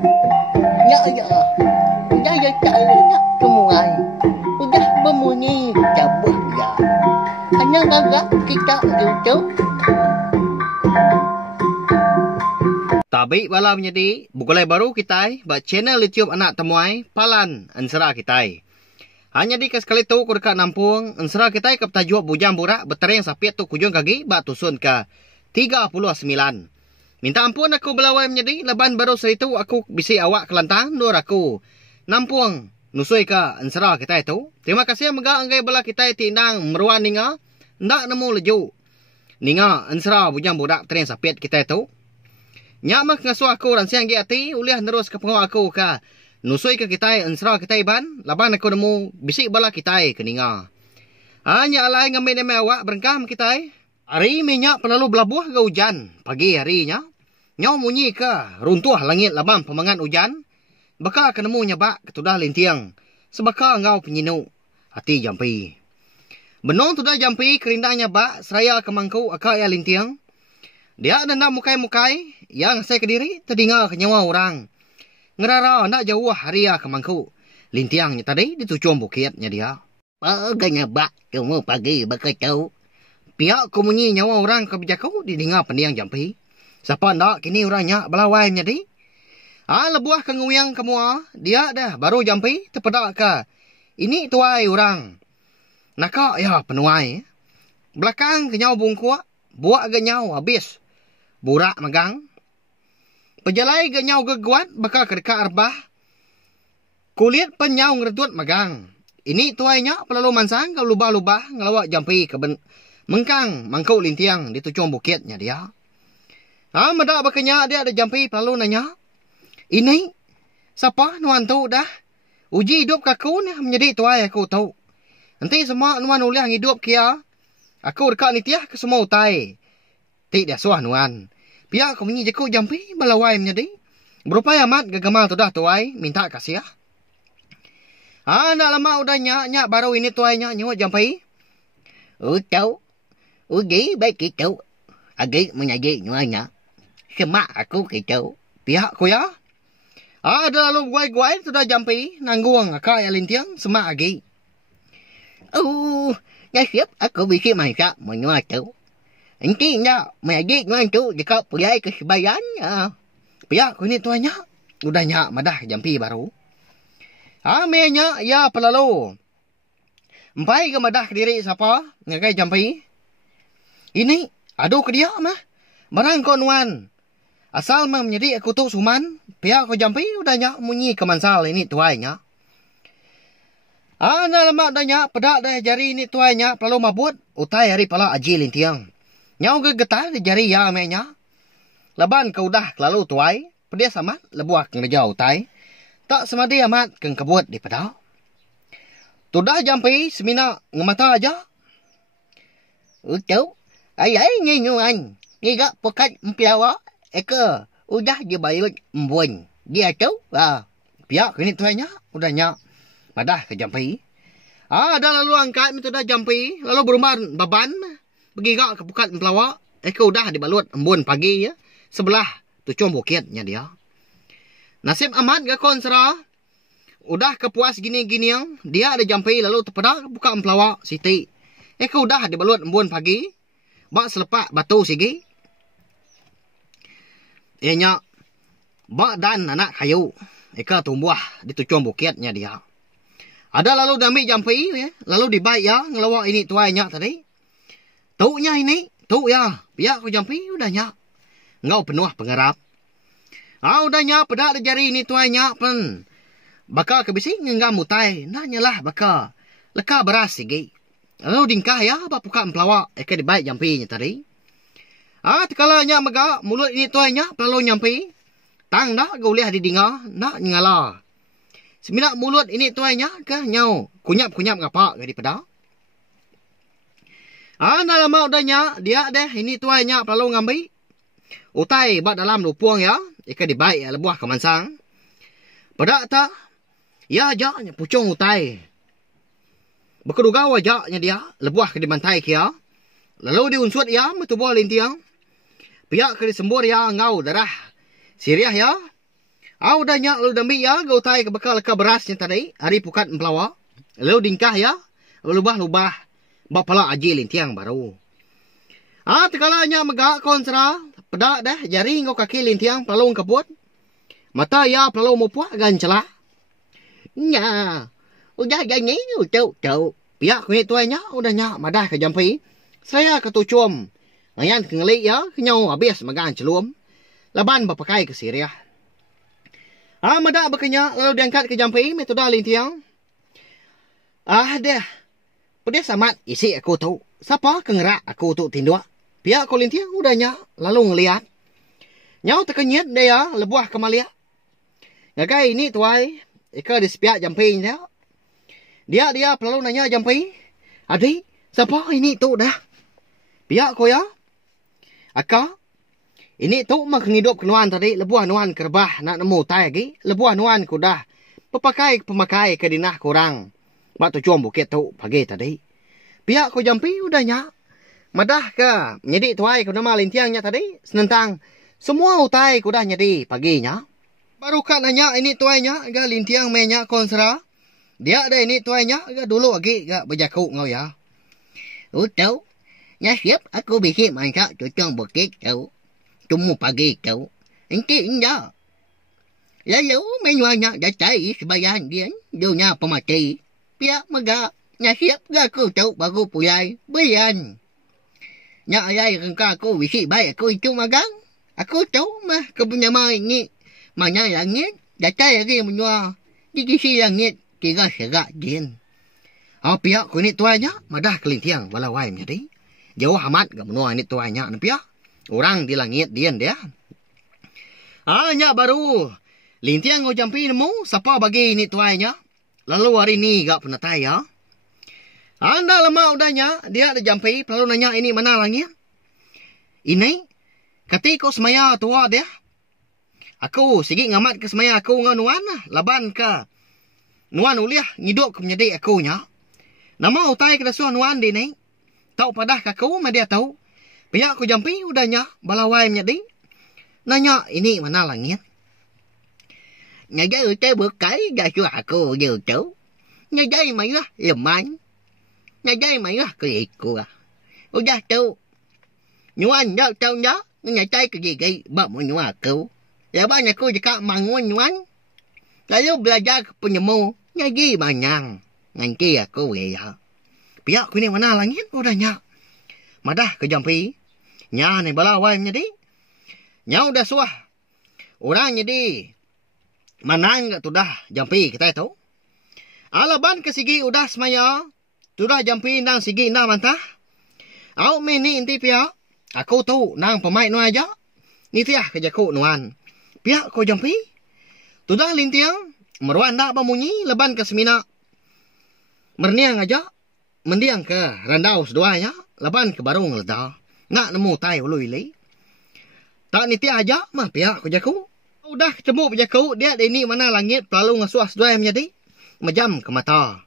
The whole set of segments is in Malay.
Ya, ya. Udah ya caranya semua. Udah berbunyi cabut ya. Hanya gagak kita duduk. Tabi bala menjadi bukulai baru kita ba channel YouTube anak temuai palan ansara kita. Hanya di sekali tu ku dekat nampung ansara kita ke tajuk bujang burak bertereng sapiat tu kujung kaki ba tusun ke 39. Minta ampun aku belawai menjadi leban baru seritu aku bisi awak kelantang nur aku nampung nusui ke ansara kita itu. Terima kasih mega anggai bala kita tindang meruan ninga ndak nemu leju. Ninga ansara bujang burak tereng sapiat kita itu. Nyamak ngasuh aku dan siang giati uliah terus ke pengau aku ka nusui ke kita ansara kita ban laban aku nemu bisik bala kita keninga. Hanya alai ngambil nama awak berengkam kita. Hari minyak penalu belabuh ke hujan pagi harinya. Nyau munyi ke runtuh langit labam pemangan hujan. Baka kenemu nyabak ketudah lintiang. Sebaka engkau penyinu hati jampi. Benong tudah jampi kerindang nyabak seraya kemangku akak ya lintiang. Dia dendam mukai-mukai yang saya kediri terdengar ke nyawa orang. Ngerara nak jauh haria kemangku. Lintiangnya tadi ditucum bukitnya dia. Baganya bak kamu pagi bakacau. Pihak komunyi nyawa orang kebijakau didengar pendiang jampi. Siapa ndak kini orangnya belawai menjadi. Lebuah kenguyang kamu dia dah baru jampi terpedak ke. Ini tuai orang. Nakak ya penuai. Belakang kenyau bungkuak. Buat genyau habis. Burak megang. Pejalai genyau geguat bakal kedekat arbah. Kulit penyau ngeredut megang. Ini tuainya pelalu mansang ke lubah-lubah ngelawak jampi ke mengkang mangkau lintiang di tucung bukitnya dia. Medak bakanya dia ada jampi pelalu nanya. Ini siapa nuan tu dah? Uji hidup kaku ni menjadi tuai aku tahu. Nanti semua nuan uliah hidup kia. Aku dekat ni tiah ke semua utai. Tidak suah nuan. Pihak aku menyi jeku jampi melawai menjadi. Berupaya amat gegamal tu dah tuai. Minta kasih ya. Nak lama udah nyak baru ini tuainya nyuat jampi. Tahu. Uji baik kita. Agi menyaji nyuanya. Semak aku kita. Pihak ku ya. Ada lalu guai-guai tu dah jampi. Nangguang akak yang lintiang semak agi. Nasib aku bisa masak menyuat tu. Nantinya menyaji nyuan tu jika pulai ke sebayan. Pihak ku ini tuanya. Udah nyak madah jampi baru. Amenya ya pelalu. Empai ke madah ke diri siapa? Ngagai jampi. Ini aduh ke dia mah. Barang kau nuan. Asal mah menjadi aku tu suman. Pihak kau jampi udah nyak munyi ke mansal ini tuainya. Nak lama dah nyak pedak dah jari ini tuainya pelalu mabut. Utai hari pala aji lintiang. Nyau ke getar di jari ya amenya. Laban kau dah lalu tuai. Pedia sama lebuah kerja utai. Tak semadi amat keng kebut di pedal. Tudah jampi semina ngemata aja. Tahu. Ayai nyuan. Ngiga pokat mpiawa. Eka. Udah dia bayut mbun. Dia tahu. Pihak ini tuanya. Udah nyak. Madah ke jampi. Dah lalu angkat itu dah jampi. Lalu berumah baban. Bergiga ke pokat mpiawa. Eka udah dibalut mbun pagi ya. Sebelah tucung bukitnya dia. Nasib amat gak konsera. Udah kepuas gini-gini yang. Dia ada jampi lalu terpedak buka empelawak siti. Eka udah dibalut embun pagi. Bak selepak batu sigi. Ianya. Bak dan anak kayu. Eka tumbuh di tucung bukitnya dia. Ada lalu dami jampi ya. Lalu dibaik ya. Ngelawak ini tuainya tadi. Tunya ini. Tu ya. Biar aku jampi udah nyak. Ngau penuh pengerap. Udah nyak pedak di jari ini tuainya pen. Baka kebising ngenggam mutai. Nanyalah baka. Leka beras sigi. Lalu dingkah ya. Bak puka empelawak. Eka dibaik jampinya tadi. Tekala nyak mega. Mulut ini tuainya. Pelalu nyampi. Tang dah gauliah didinga. Nak nyala. Seminak mulut ini tuainya ke nyau. Kunyap-kunyap ngapak ke di pedak. Nak lama udah nyak. Dia deh ini tuainya pelalu ngambil. Utai bak dalam lupuang ya. Eka dibaik ya lebuah ke mansang. Pedak tak? Ya jaknya pucung utai. Berkeduga wajaknya dia. Lebuah ke di mantai kia. Lalu diunsut ya. Metubuh lintiang. Pihak ke disembur ya ngau darah. Siriah ya. Au dah nyak lu dambi ya gau tai ke bekal ke berasnya tadi hari pukat empelawa. Lu dingkah ya lubah-lubah bak pala aji lintiang baru. Tekalanya megak konsra pedak dah jari ngau kaki lintiang pelung keput. Mata ya pelung mupuak gan celah. Nya, udah janji cau. Pihak kulit tuanya udah nyak madah ke jampi. Saya ketucum. Ngayan kengelik ya kenyau habis magan celum. Laban berpakai ke Syria. Madah berkenyak lalu diangkat ke jampi metoda lintiang. Dah. Pedes amat isi aku tu. Siapa kengerak aku tu tinduk. Pihak ku lintiang udah nyak lalu ngeliat. Nyau terkenyit dia lebuah kemaliak. Ngagai ini tuai. Ika di sepiak jampi dia. Dia perlu nanya jampi. Adik, siapa ini tu dah? Pihak ko ya? Aka, ini tu mak ngidup kenuan tadi. Lebuah nuan kerbah nak nemu tai lagi. Lebuah nuan ku dah. Pemakai ke dinah kurang. Mak tu cuam bukit tu pagi tadi. Pihak ko jampi udah nyak. Madah ke nyedi tuai ku nama lintiangnya tadi. Senentang semua utai ku dah nyedi paginya. Baru kan nanya ini tuainya ga lintiang menya konsra. Dia ada ini tuainya ga dulu lagi ga berjaku ngau ya. Tahu. Nya siap aku bisi masak cucung bukit tahu. Tunggu pagi tahu. Nanti indah. Lalu menyuanya datai sebagian dia. Dunia pemati. Pihak mega. Nya siap ga aku tahu baru pulai. Berian. Nya ayai rengka aku bisi baik aku itu magang. Aku tahu mah kepunya main ni. Mana langit, datai lagi menyua. Di kisi langit, kira serak din. Pihak ku ni tuanya, madah kelintiang balawai menjadi. Jauh amat gak menua ni tuanya, pihak. Orang di langit din dia. Nyak baru. Lintiang ngau jampi nemu, siapa bagi ni tuanya. Lalu hari ni gak pernah tanya. Anda lama udahnya, dia ada jampi, lalu nanya ini mana langit. Ini, ketika semaya tua dia. Aku sigi ngamat ke semaya aku ngau nuan lah. Laban ke. Nuan uliah ngiduk ke menjadi aku nya. Nama utai ke dasuan nuan di ni. Tahu padah ke aku mah dia tahu. Pihak aku jampi udahnya balawai menjadi. Nanya ini mana langit. Nhà utai berkai dah suruh aku je tahu. Nhà mai lah leman. Nhà mai lah keliku lah. Udah tahu. Nuan dah tahu dah. Nhà ke gigi bak menyua aku. Ya banyak aku cakap mangun. Lalu belajar penyemu. Ngaji banyak. Nanti aku ya. Pihak ku ni mana langit udah nyak. Madah ke jampi. Nya ni balawai jadi. Nya udah suah. Orang jadi. Manang tu dah jampi kita tahu. Alaban ke sigi udah semaya. Tu dah jampi nang sigi nang mantah. Au mini inti pihak. Aku tahu nang pemain nu aja. Ni tiah kejaku nuan. Pihak ko jampi. Tudah lintiang. Meruan dak bamunyi leban ke semina. Merniang aja. Mendiang ke randau seduanya. Leban ke barung leda. Nak nemu tai ulu ilai. Tak niti aja mah pihak ko jaku. Udah ketemu jaku dia ini mana langit lalu ngasuah seduai menjadi. Mejam ke mata.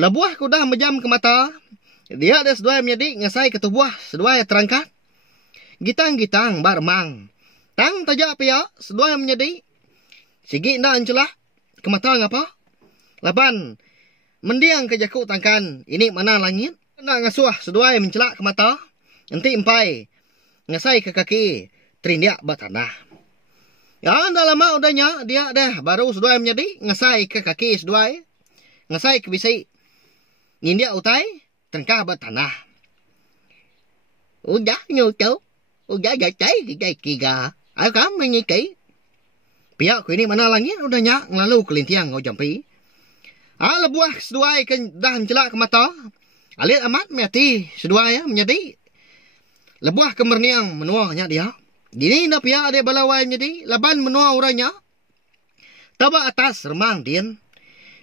Lebuah ko dah mejam ke mata. Dia ada seduai menjadi ngasai ke tubuh seduai terangkat. Gitang-gitang barmang. Tang tajak pihak seduai menjadi. Sigi ndak ancelah ke mata ngapa? Laban mendiang ke jaku tangkan ini mana langit nak ngasuah seduai mencelak ke mata. Nanti empai ngasai ke kaki terindiak batanah. Ya dah lama udahnya dia dah baru seduai menjadi ngasai ke kaki seduai. Ngasai ke bisi. Ngindiak utai tengkah batanah. Udah nyutup. Udah jatay kita. Aku menyiki. Pihak ku ini mana langit udah nyak ngelalu kelintiang ngau jampi. Lebuah seduai ke dah celak ke mata. Alit amat mati seduai ya menjadi. Lebuah kemerniang menuahnya dia. Gini dah pihak dia balawai menjadi. Laban menuah orangnya. Taba atas remang din.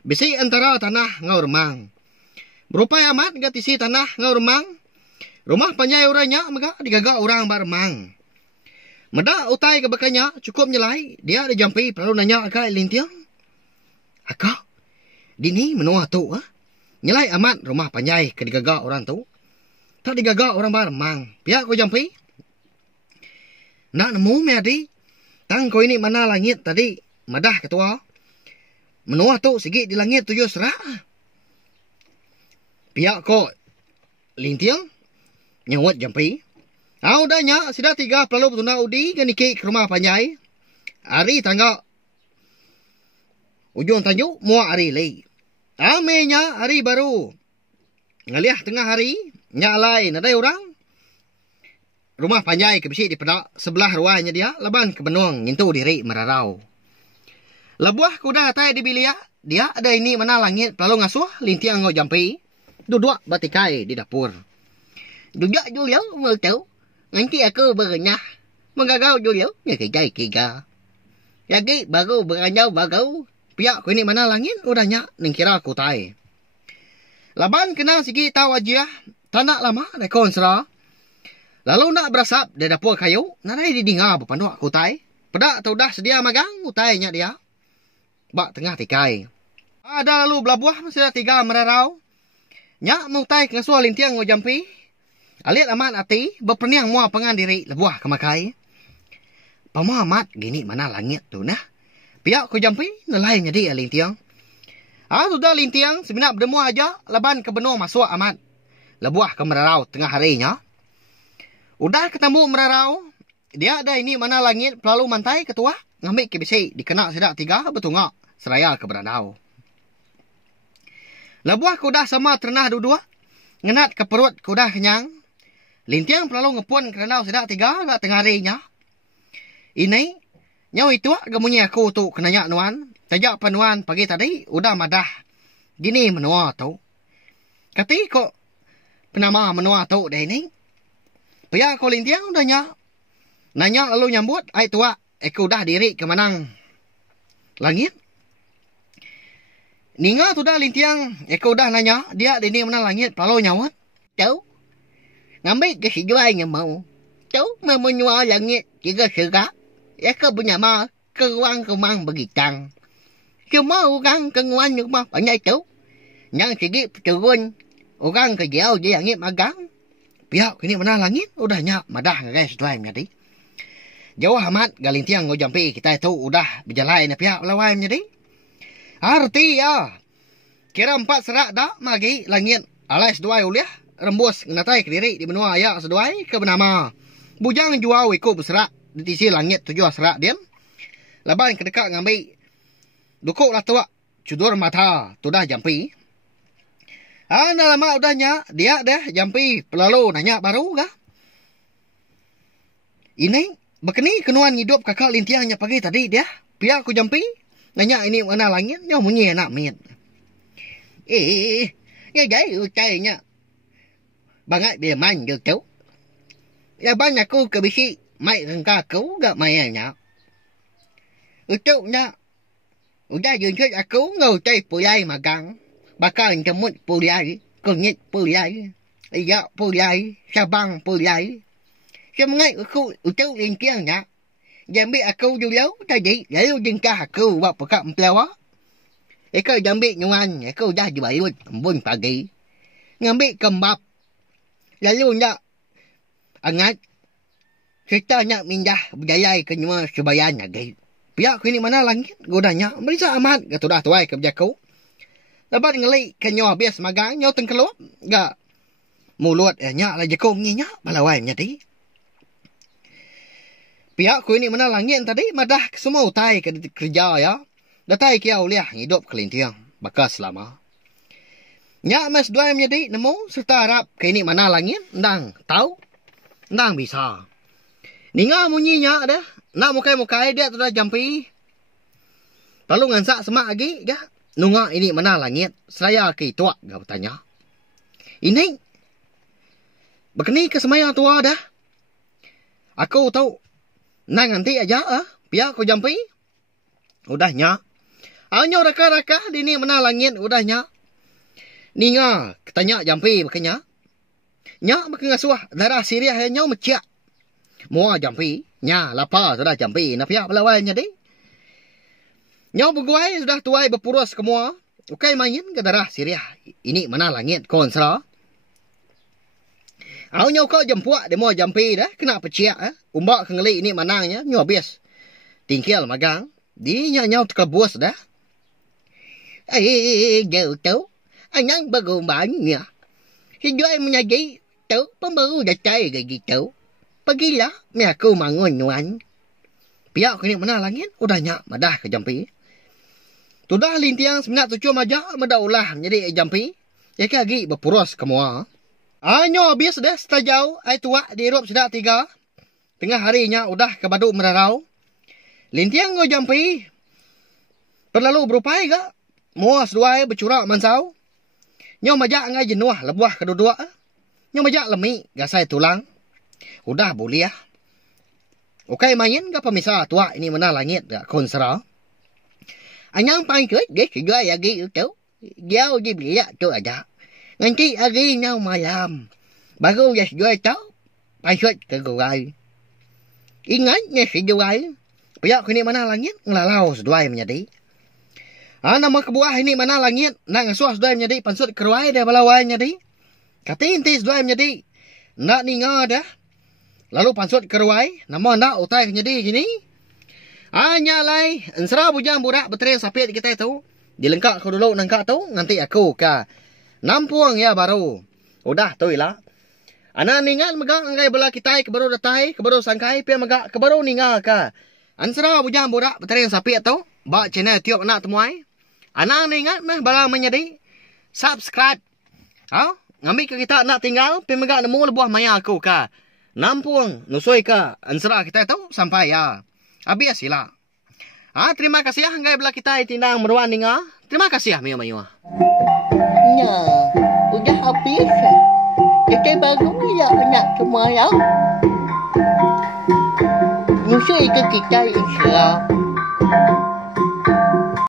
Bisi antara tanah ngau remang. Berupaya amat gatisi tanah ngau remang. Rumah panjai orangnya mega digagak orang baremang. Meda utai ke bekanya cukup nyelai. Dia ada jampi perlu nanya agak lintiang. Akak, dini menua tu nyelai amat rumah panjai ke digagak orang tu. Tak digagak orang baremang. Pihak ku jampi. Nak nemu meadi. Tang ko ini mana langit tadi. Madah ketua. Menua tu segi di langit tujuh serak. Pihak ko lintiang. Nyawat jampi. Udah nya. Sida 3 pelalu betuna udi. Ganiki ke rumah panjai. Hari tangga. Ujung tanjuk. Mua hari lagi. Amenya hari baru. Ngaliah tengah hari. Nya lain. Ada orang. Rumah panjai ke besi di pedak. Sebelah ruangnya dia. Laban ke benung. Ngintu diri merarau. Lebuah kuda tay di bilia. Dia ada ini mana langit. Lalu ngasuh. Lintiang ngau jampi. Duduk batikai di dapur. Duduk Julio. Mau tahu. Nanti aku berenyah. Menggagau Julio. Ya kejai kega. Lagi baru beranyau bagau. Pihak ku ini mana langit. Udahnya. Ning kira aku tay. Laban kena sigi tahu aja. Tanak lama. Rekon serah. Lalu nak berasap dari dapur kayu, nanai didinga berpandu aku tay. Pedak atau dah sedia magang, utainya dia. Bak tengah tikai. Ada lalu belabuah, sudah 3 merarau. Nyak mutai ngasuh lintiang ngojampi. Alit amat ati, berperniang mua pengan diri, lebuah kemakai. Pemamat gini mana langit tu nah. Pihak ku jampi, nelayan jadi lintiang. Sudah lintiang, seminap berdemua aja, leban ke benua masuk amat. Lebuah ke merarau tengah harinya. Udah ketemu merarau. Dia ada ini mana langit pelalu mantai ketua. Ngambil ke besi. Dikena sedak 3 betungak. Seraya ke berandau. Lebuah kuda sama ternah dua-dua. Ngenat ke perut kuda kenyang. Lintiang pelalu ngepun ke randau sedak 3. Gak tengah harinya. Ini. Nyaw itu gemunyi aku tu kenanya nuan. Tajak penuan pagi tadi. Udah madah. Gini menua tu. Kati kok. Penama menua tu dah ini. Pia ko lintiang udah nyak. Nanya lalu nyambut. Ai tua. Aku dah diri ke manang. Langit. Ninga tu dah lintiang. Aku dah nanya. Dia dini mana langit. Lalu nyawat. Tahu. Ngambil ke si jual yang mau. Tahu. Memenyual langit. Jika segak. Aku punya ma. Keruang kemang begitang. Cuma orang kenguan rumah. Banyak tu. Yang segi turun. Orang kejauh dia langit magang. Pihak ini mana langit. Udahnya madah guys. Tuan jadi. Jauh amat. Galintiang ngojampi. Kita itu udah berjalan. Pihak lawan jadi. Arti ya. Kira 4 serak dah. Magi langit. Alai seduai uliah. Rembus. Natai ke diri. Di benua ayak seduai. Ke bernama. Bujang jual ikut berserak. Di tisi langit 7 serak dia. Laban ke dekat ngambil. Dukuk lah tuak. Cudur mata. Tu dah jampi. Nah lama udahnya. Dia dah jampi. Pelalu nanya baru kah? Ini. Bekeni kenuan hidup kakak lintiangnya pagi tadi dia. Pihak aku jampi. Nanya ini mana langit. Nyaw munyi nak mit. Ya jadi utainya. Bangat dia man gitu. Ya banyak aku ke bisi. Mai rengka aku gak mainnya. Utuknya. Udah juncut aku ngutai pulai magang. Bakal jemut pulai, kunyit pulai, iyak pulai, sabang pulai. Semangat aku untuk lintiangnya. Jambil aku dulu tadi, lalu jengkah aku buat pekat mempelawa. Aku jambil nyuan, aku dah dibayut embun pagi. Ngambil kembap. Lalu nak angat. Kita nak mindah berjaya ke nyua sebayan lagi. Pihak aku ini mana langit, godanya. Berisa amat, kata dah tuai ke berjaku. Lepas ngelik ke nyawa bias magang, nyawa tengkelup. Gak mulut nyak lah jekong ni nyak. Balawai nyati. Pihak ku ini mana langit tadi. Madah semua utai ke kerja ya. Datai kia uliah hidup kelintiang. Bakas selama. Nyak mas dua nyati nemu. Serta harap ke ini mana langit. Ndang tahu. Ndang bisa. Ninga munyi nyak dah. Nak mukai-mukai dia tu dah jampi. Lalu ngansak semak lagi. Gak. Nunga ini mana langit. Seraya ke tuak. Gak bertanya. Ini. Begini ke semaya tua dah. Aku tahu. Nang nanti aja. Pihak aku jampi. Udahnya. Hanya raka-raka. Dini mana langit. Udahnya. Ninga. Ketanya jampi. Makanya. Nyak makin ngasuh. Darah siriah hanya meciak. Mua jampi. Nya lapar sudah jampi. Nak pihak pelawainya deh. Nyaw berguai sudah tuai berpurus semua. Ukai main ke darah Syria. Ini mana langit konsra. Au nyaw kau jempuak dia mau jampi dah. Kena peciak. Umbak kengelik ini manangnya. Nyaw bias. tinggal magang. Di nyau terkebus dah. Jauh tu. Anang baru banyak. Hidai menyaji tu pembaru datai gaji tu. Pagilah mi aku mangun nuan. Piak kini mana langit udah nyak madah ke jampi. Tudah lintiang seminat tujuh majak madah ulah menjadi jampi. Ya kagi berpuros kemua. Anyo habis dah setajau ai tua di Eropah sedak 3. Tengah harinya udah ke Baduk Merarau. Lintiang go jampi. Perlalu berupai ga? Muas duai bercurak mansau. Nyo majak ngai jenuah lebuah kedua-dua. Nyo majak lemi gasai tulang. Udah boleh. Okai main ga pemisah tua ini mana langit ga konsera. Anang pangkut dia sejuai lagi itu. Dia uji beliak tu aja. Nanti hari nyau malam. Baru dia sejuai tu. Pangkut ke gurai. Ingat dia sejuai. Piak kini mana langit ngelalau seduai menjadi. Nama kebuah ini mana langit nak ngasuh seduai menjadi pansut keruai dia balawai menjadi. Katinti seduai menjadi. Nak ninga dah. Lalu pansut keruai. Nama nak utai menjadi gini. Nyalai. Ensera bujang budak berteri sapit kita itu. Dilengkak ke dulu nangkak tu. Nanti aku ke Nampuang ya baru. Udah tu lah. Ana ningat megak ngai bela kita ke baru datai. Ke baru sangkai. Pia megak ke baru ninga ke. Ensera bujang budak berteri sapit tu. Bak channel tiok anak temuai. Anang ingat meh balang menjadi subscribe. Ngambil ke kita nak tinggal pi megak nemu lebuah maya aku ka. Nampuang nusoi ka ansera kita tu sampai ya. Habis sila. Terima kasih ngai bela kita tinang meruan ninga. Terima kasih mayu-mayu. Udah habis. Kita baru ya anak semua ya. Nusoi ke kita insya.